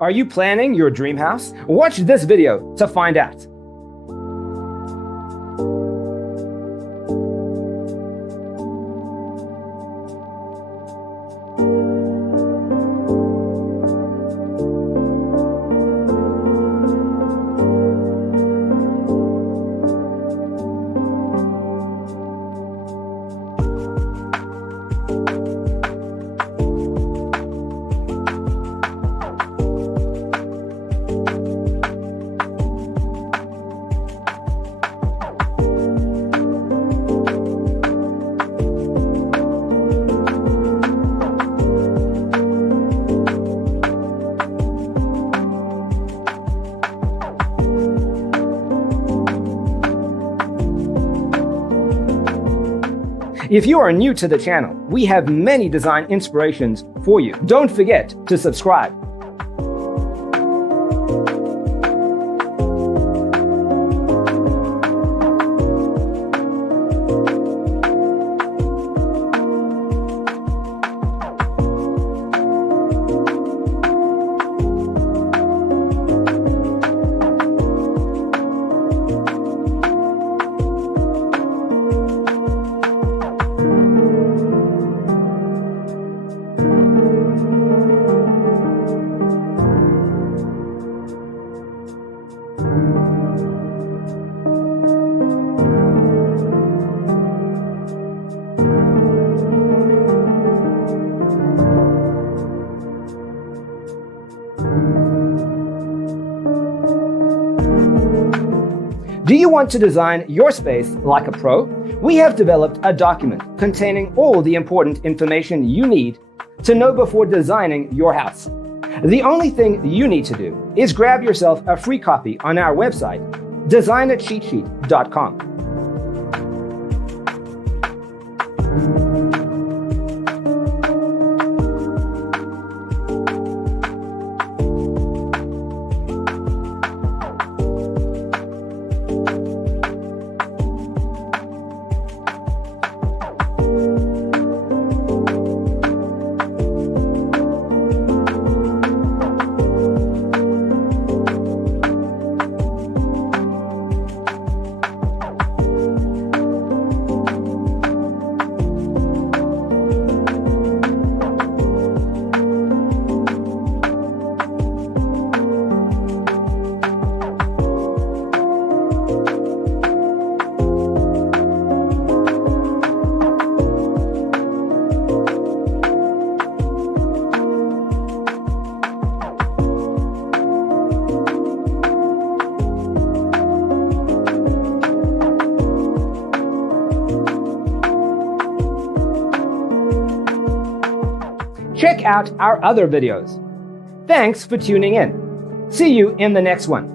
Are you planning your dream house? Watch this video to find out. If you are new to the channel, we have many design inspirations for you. Don't forget to subscribe. Do you want to design your space like a pro? We have developed a document containing all the important information you need to know before designing your house. The only thing you need to do is grab yourself a free copy on our website, designitcheatsheet.com. Check out our other videos. Thanks for tuning in. See you in the next one.